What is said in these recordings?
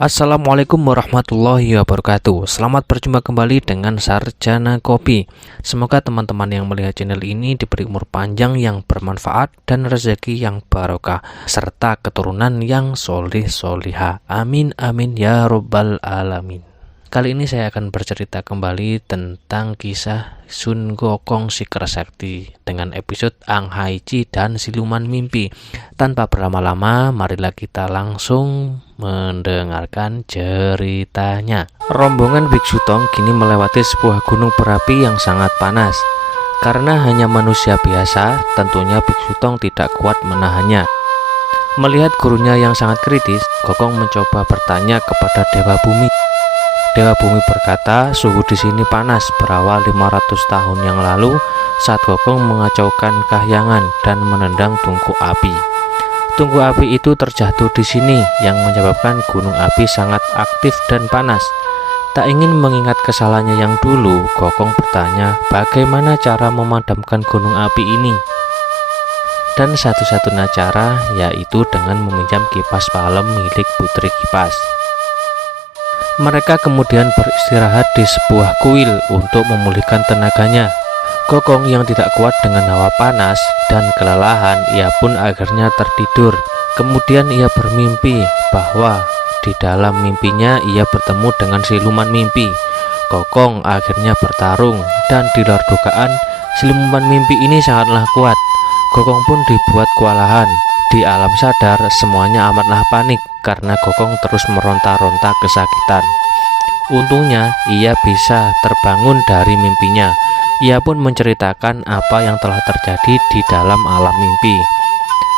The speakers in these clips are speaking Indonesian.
Assalamualaikum warahmatullahi wabarakatuh. Selamat berjumpa kembali dengan Sarjana Kopi. Semoga teman-teman yang melihat channel ini diberi umur panjang yang bermanfaat dan rezeki yang barokah, serta keturunan yang solih-solihah. Amin amin ya robbal alamin. Kali ini saya akan bercerita kembali tentang kisah Sun Gokong si Kerasakti dengan episode Anghaichi dan Siluman Mimpi. Tanpa berlama-lama, marilah kita langsung mendengarkan ceritanya. Rombongan Biksu Tong kini melewati sebuah gunung berapi yang sangat panas. Karena hanya manusia biasa, tentunya Biksu Tong tidak kuat menahannya. Melihat gurunya yang sangat kritis, Gokong mencoba bertanya kepada Dewa Bumi. Dewa Bumi berkata, suhu di sini panas berawal 500 tahun yang lalu saat Gokong mengacaukan kahyangan dan menendang tungku api. Tungku api itu terjatuh di sini yang menyebabkan gunung api sangat aktif dan panas. Tak ingin mengingat kesalahannya yang dulu, Gokong bertanya bagaimana cara memadamkan gunung api ini. Dan satu-satunya cara yaitu dengan meminjam kipas palem milik Putri Kipas. Mereka kemudian beristirahat di sebuah kuil untuk memulihkan tenaganya. Gokong yang tidak kuat dengan hawa panas dan kelelahan, ia pun akhirnya tertidur. Kemudian ia bermimpi bahwa di dalam mimpinya ia bertemu dengan siluman mimpi. Gokong akhirnya bertarung dan di luar dugaan siluman mimpi ini sangatlah kuat. Gokong pun dibuat kewalahan. Di alam sadar semuanya amatlah panik karena Gokong terus meronta-ronta kesakitan. Untungnya ia bisa terbangun dari mimpinya. Ia pun menceritakan apa yang telah terjadi di dalam alam mimpi.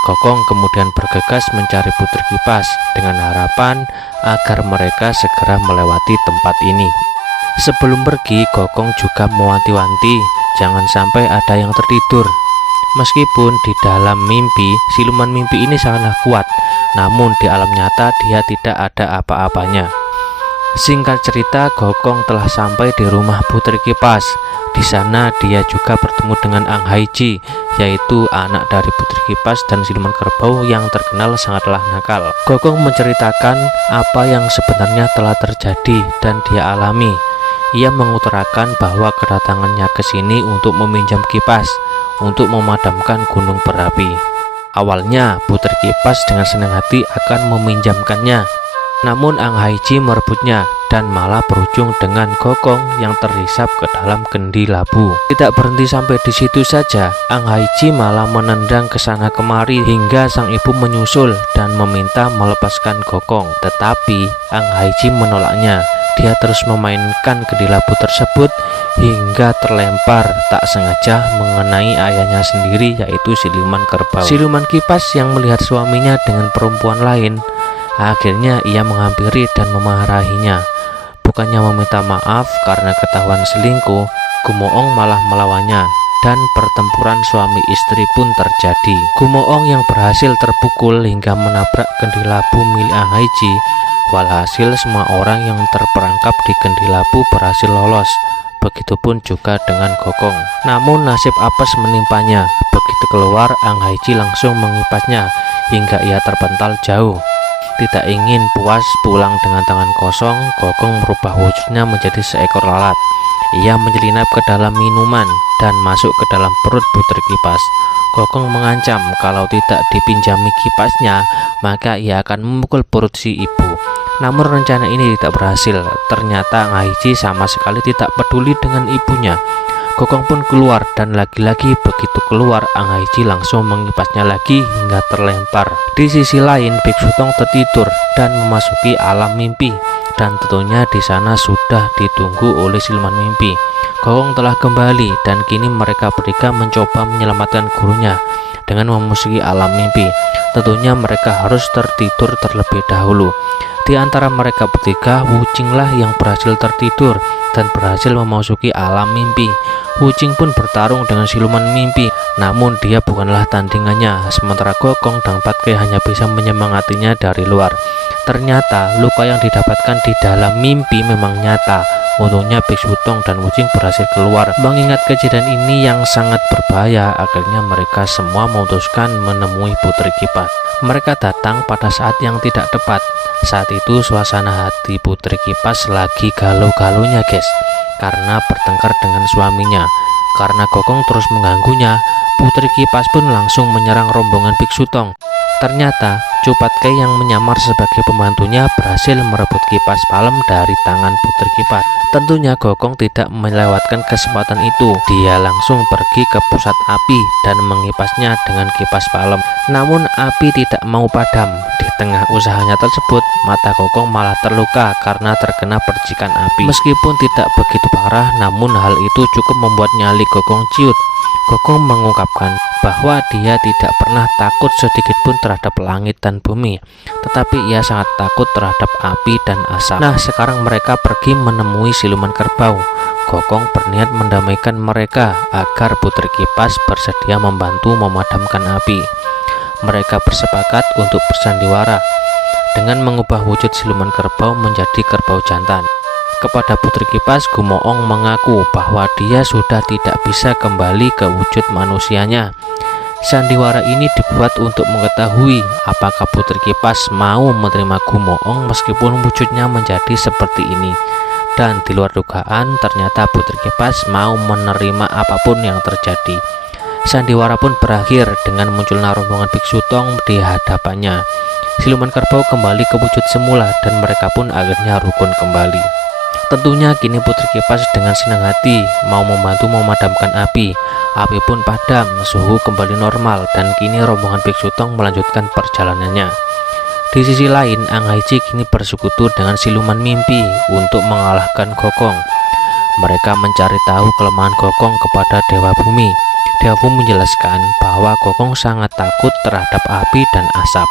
Gokong kemudian bergegas mencari Putri Kipas dengan harapan agar mereka segera melewati tempat ini. Sebelum pergi, Gokong juga mewanti-wanti jangan sampai ada yang tertidur. Meskipun di dalam mimpi, siluman mimpi ini sangatlah kuat, namun di alam nyata dia tidak ada apa-apanya. Singkat cerita, Gokong telah sampai di rumah Putri Kipas. Di sana dia juga bertemu dengan Anghaichi, yaitu anak dari Putri Kipas dan siluman kerbau yang terkenal sangatlah nakal. Gokong menceritakan apa yang sebenarnya telah terjadi dan dia alami. Ia mengutarakan bahwa kedatangannya ke sini untuk meminjam kipas untuk memadamkan gunung berapi. Awalnya Putri Kipas dengan senang hati akan meminjamkannya, namun Anghaichi merebutnya dan malah berujung dengan Gokong yang terhisap ke dalam kendi labu. Tidak berhenti sampai di situ saja, Anghaichi malah menendang ke sana kemari hingga sang ibu menyusul dan meminta melepaskan Gokong. Tetapi Anghaichi menolaknya. Dia terus memainkan kendi labu tersebut hingga terlempar tak sengaja mengenai ayahnya sendiri, yaitu siluman kerbau. Siluman Kipas yang melihat suaminya dengan perempuan lain, akhirnya ia menghampiri dan memarahinya. Bukannya meminta maaf karena ketahuan selingkuh, Gumoong malah melawannya dan pertempuran suami istri pun terjadi. Gumoong yang berhasil terpukul hingga menabrak kendi labu milik Anghaichi. Walhasil semua orang yang terperangkap di kendi labu berhasil lolos. Begitupun juga dengan Gokong. Namun nasib apes menimpanya. Begitu keluar, Anghaichi langsung mengipasnya hingga ia terpental jauh. Tidak ingin puas pulang dengan tangan kosong, Gokong merubah wujudnya menjadi seekor lalat. Ia menyelinap ke dalam minuman dan masuk ke dalam perut Putri Kipas. Gokong mengancam kalau tidak dipinjami kipasnya, maka ia akan memukul perut si ibu. Namun rencana ini tidak berhasil. Ternyata Anghaichi sama sekali tidak peduli dengan ibunya. Gokong pun keluar dan lagi-lagi begitu keluar, Anghaichi langsung mengipasnya lagi hingga terlempar. Di sisi lain, Biksu Tong tertidur dan memasuki alam mimpi. Dan tentunya di sana sudah ditunggu oleh siluman mimpi. Gokong telah kembali dan kini mereka bertiga mencoba menyelamatkan gurunya dengan memasuki alam mimpi. Tentunya mereka harus tertidur terlebih dahulu. Di antara mereka bertiga, Wucinglah yang berhasil tertidur dan berhasil memasuki alam mimpi. Wucing pun bertarung dengan siluman mimpi, namun dia bukanlah tandingannya. Sementara Gokong dan Patke hanya bisa menyemangatinya dari luar. Ternyata luka yang didapatkan di dalam mimpi memang nyata. Untungnya Biksu Tong dan Wuching berhasil keluar. Mengingat kejadian ini yang sangat berbahaya, akhirnya mereka semua memutuskan menemui Putri Kipas. Mereka datang pada saat yang tidak tepat. Saat itu suasana hati Putri Kipas lagi galau-galaunya guys, karena bertengkar dengan suaminya. Karena Gokong terus mengganggunya, Putri Kipas pun langsung menyerang rombongan Biksu Tong. Ternyata Cupat Kei yang menyamar sebagai pembantunya berhasil merebut kipas palem dari tangan Putri Kipas. Tentunya Gokong tidak melewatkan kesempatan itu. Dia langsung pergi ke pusat api dan mengipasnya dengan kipas palem. Namun api tidak mau padam. Di tengah usahanya tersebut, mata Gokong malah terluka karena terkena percikan api. Meskipun tidak begitu parah, namun hal itu cukup membuat nyali Gokong ciut. Gokong mengungkapkan bahwa dia tidak pernah takut sedikit pun terhadap langit dan bumi, tetapi ia sangat takut terhadap api dan asap. Nah, sekarang mereka pergi menemui siluman kerbau. Gokong berniat mendamaikan mereka agar Putri Kipas bersedia membantu memadamkan api. Mereka bersepakat untuk bersandiwara dengan mengubah wujud siluman kerbau menjadi kerbau jantan. Kepada Putri Kipas, Gumoong mengaku bahwa dia sudah tidak bisa kembali ke wujud manusianya. Sandiwara ini dibuat untuk mengetahui apakah Putri Kipas mau menerima Gumoong meskipun wujudnya menjadi seperti ini. Dan di luar dugaan, ternyata Putri Kipas mau menerima apapun yang terjadi. Sandiwara pun berakhir dengan munculnya rombongan Biksu Tong di hadapannya. Siluman kerbau kembali ke wujud semula dan mereka pun akhirnya rukun kembali. Tentunya kini Putri Kipas dengan senang hati mau membantu memadamkan api. Api pun padam, suhu kembali normal, dan kini rombongan Biksu Tong melanjutkan perjalanannya. Di sisi lain, Ang Haichi kini bersekutu dengan siluman mimpi untuk mengalahkan Gokong. Mereka mencari tahu kelemahan Gokong kepada Dewa Bumi. Dewa Bumi menjelaskan bahwa Gokong sangat takut terhadap api dan asap.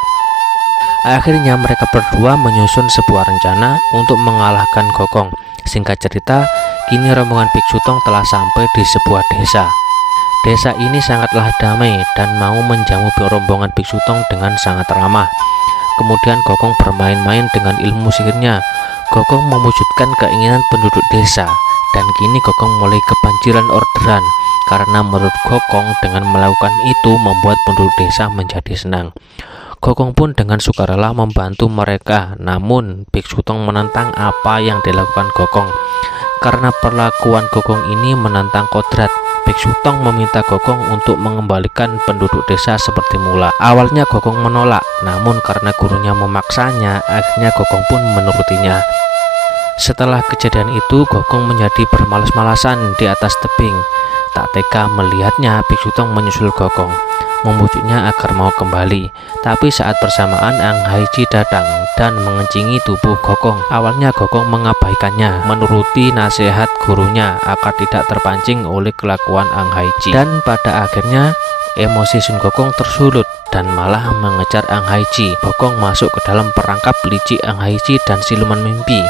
Akhirnya mereka berdua menyusun sebuah rencana untuk mengalahkan Gokong. Singkat cerita, kini rombongan Biksu Tong telah sampai di sebuah desa. Desa ini sangatlah damai dan mau menjamu rombongan Biksu Tong dengan sangat ramah. Kemudian Gokong bermain-main dengan ilmu sihirnya. Gokong mewujudkan keinginan penduduk desa, dan kini Gokong mulai kebanjiran orderan. Karena menurut Gokong, dengan melakukan itu membuat penduduk desa menjadi senang. Gokong pun dengan sukarela membantu mereka, namun Biksu Tong menentang apa yang dilakukan Gokong. Karena perlakuan Gokong ini menantang kodrat, Biksu Tong meminta Gokong untuk mengembalikan penduduk desa seperti mula. Awalnya Gokong menolak, namun karena gurunya memaksanya, akhirnya Gokong pun menurutinya. Setelah kejadian itu, Gokong menjadi bermalas-malasan di atas tebing. Tak tega melihatnya, Biksu Tong menyusul Gokong, membujuknya agar mau kembali. Tapi saat bersamaan Ang Haichi datang dan mengencingi tubuh Gokong. Awalnya Gokong mengabaikannya, menuruti nasihat gurunya agar tidak terpancing oleh kelakuan Ang Haichi. Dan pada akhirnya emosi Sun Gokong tersulut dan malah mengejar Ang Haichi. Gokong masuk ke dalam perangkap licik Ang Haichi dan siluman mimpi.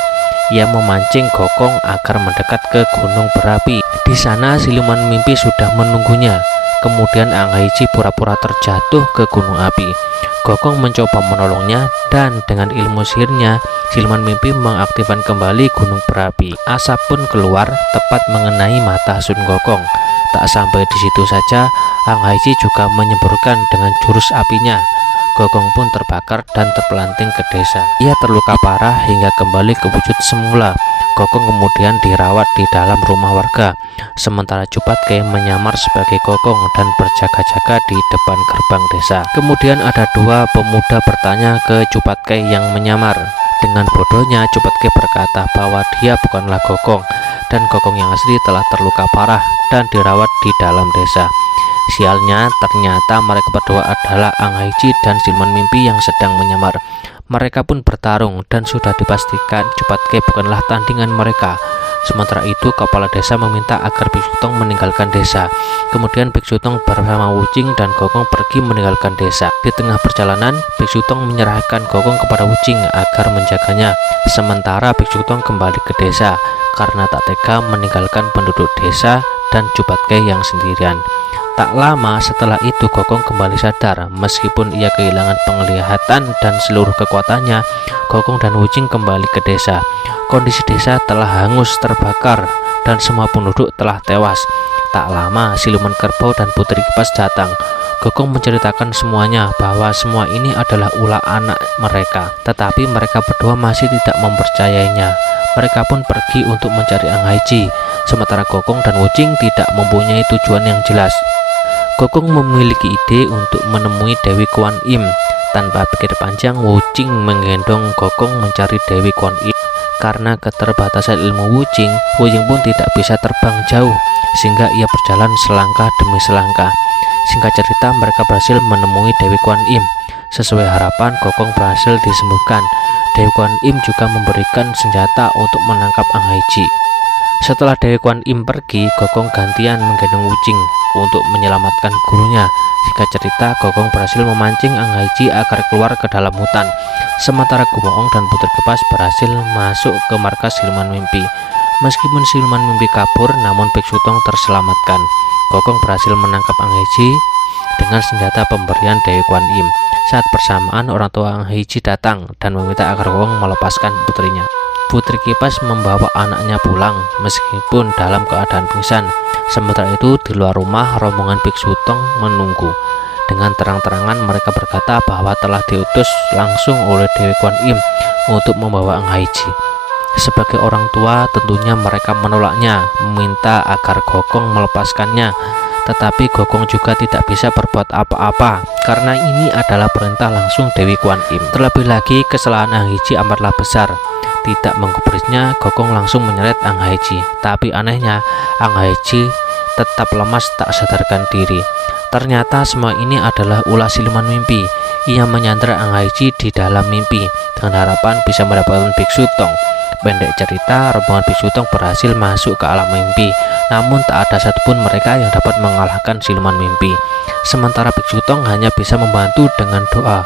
Ia memancing Gokong agar mendekat ke gunung berapi. Di sana siluman mimpi sudah menunggunya. Kemudian Ang Haichi pura-pura terjatuh ke gunung api. Gokong mencoba menolongnya dan dengan ilmu sihirnya, siluman mimpi mengaktifkan kembali gunung berapi. Asap pun keluar tepat mengenai mata Sun Gokong. Tak sampai di situ saja, Ang Haichi juga menyemburkan dengan jurus apinya. Gokong pun terbakar dan terpelanting ke desa. Ia terluka parah hingga kembali ke wujud semula. Gokong kemudian dirawat di dalam rumah warga, sementara Cupat Kei menyamar sebagai Gokong dan berjaga-jaga di depan gerbang desa. Kemudian ada dua pemuda bertanya ke Cupat Kei yang menyamar. Dengan bodohnya Cupat Kei berkata bahwa dia bukanlah Gokong, dan Gokong yang asli telah terluka parah dan dirawat di dalam desa. Sialnya, ternyata mereka berdua adalah Ang Haichi dan siluman mimpi yang sedang menyamar. Mereka pun bertarung dan sudah dipastikan Cupat Kei bukanlah tandingan mereka. Sementara itu, kepala desa meminta agar Biksu Tong meninggalkan desa. Kemudian Biksu Tong bersama Wuching dan Gokong pergi meninggalkan desa. Di tengah perjalanan, Biksu Tong menyerahkan Gokong kepada Wuching agar menjaganya. Sementara Biksu Tong kembali ke desa karena tak tega meninggalkan penduduk desa dan Cupat Kei yang sendirian. Tak lama setelah itu Gokong kembali sadar. Meskipun ia kehilangan penglihatan dan seluruh kekuatannya, Gokong dan Wuching kembali ke desa. Kondisi desa telah hangus terbakar dan semua penduduk telah tewas. Tak lama siluman kerbau dan putri kipas datang. Gokong menceritakan semuanya bahwa semua ini adalah ulah anak mereka, tetapi mereka berdua masih tidak mempercayainya. Mereka pun pergi untuk mencari Ang Haiji, sementara Gokong dan Wuching tidak mempunyai tujuan yang jelas. Gokong memiliki ide untuk menemui Dewi Kuan Im. Tanpa pikir panjang, Wuching menggendong Gokong mencari Dewi Kuan Im. Karena keterbatasan ilmu Wuching pun tidak bisa terbang jauh, sehingga ia berjalan selangkah demi selangkah. Singkat cerita, mereka berhasil menemui Dewi Kuan Im. Sesuai harapan, Gokong berhasil disembuhkan. Dewi Kuan Im juga memberikan senjata untuk menangkap Ang Haiji. Setelah Dewi Kuan Im pergi, Gokong gantian menggendong Wuching untuk menyelamatkan gurunya. Singkat cerita, Gokong berhasil memancing Ang Haiji agar keluar ke dalam hutan. Sementara Gumoong dan Putri Kipas berhasil masuk ke markas siluman mimpi. Meskipun siluman mimpi kabur, namun Biksu Tong terselamatkan. Gokong berhasil menangkap Ang Haiji dengan senjata pemberian Dewi Kuan Im. Saat bersamaan, orang tua Ang Haiji datang dan meminta agar Gokong melepaskan putrinya. Putri Kipas membawa anaknya pulang meskipun dalam keadaan pingsan. Sementara itu, di luar rumah, rombongan Biksu Tong menunggu. Dengan terang-terangan mereka berkata bahwa telah diutus langsung oleh Dewi Kuan Im untuk membawa Ang Haiji. Sebagai orang tua, tentunya mereka menolaknya, meminta agar Gokong melepaskannya. Tetapi Gokong juga tidak bisa berbuat apa-apa karena ini adalah perintah langsung Dewi Kuan Im. Terlebih lagi, kesalahan Ang Haiji amatlah besar. Tidak menggubrisnya, Gokong langsung menyeret Ang Haiji. Tapi anehnya, Ang Haiji tetap lemas tak sadarkan diri. Ternyata semua ini adalah ulah siluman mimpi. Ia menyandera Ang Haiji di dalam mimpi dengan harapan bisa mendapatkan Biksu Tong. Pendek cerita, rombongan Biksu Tong berhasil masuk ke alam mimpi, namun tak ada satupun mereka yang dapat mengalahkan siluman mimpi. Sementara Biksu Tong hanya bisa membantu dengan doa.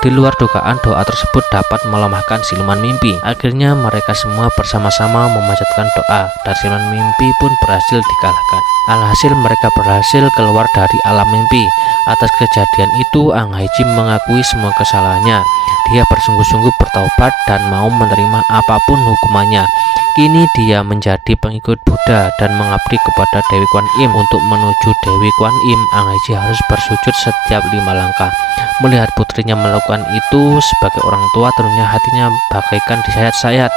Di luar dugaan, doa tersebut dapat melemahkan siluman mimpi. Akhirnya mereka semua bersama-sama memanjatkan doa dan siluman mimpi pun berhasil dikalahkan. Alhasil mereka berhasil keluar dari alam mimpi. Atas kejadian itu, Ang Haiji mengakui semua kesalahannya. Dia bersungguh-sungguh bertaubat dan mau menerima apapun hukumannya. Kini dia menjadi pengikut Buddha dan mengabdi kepada Dewi Kuan Im. Untuk menuju Dewi Kuan Im, Ang Haiji harus bersujud setiap 5 langkah. Melihat putrinya melakukan itu, sebagai orang tua tentunya hatinya bagaikan disayat-sayat.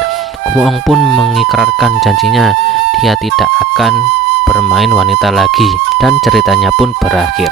Gumoong pun mengikrarkan janjinya, dia tidak akan bermain wanita lagi, dan ceritanya pun berakhir.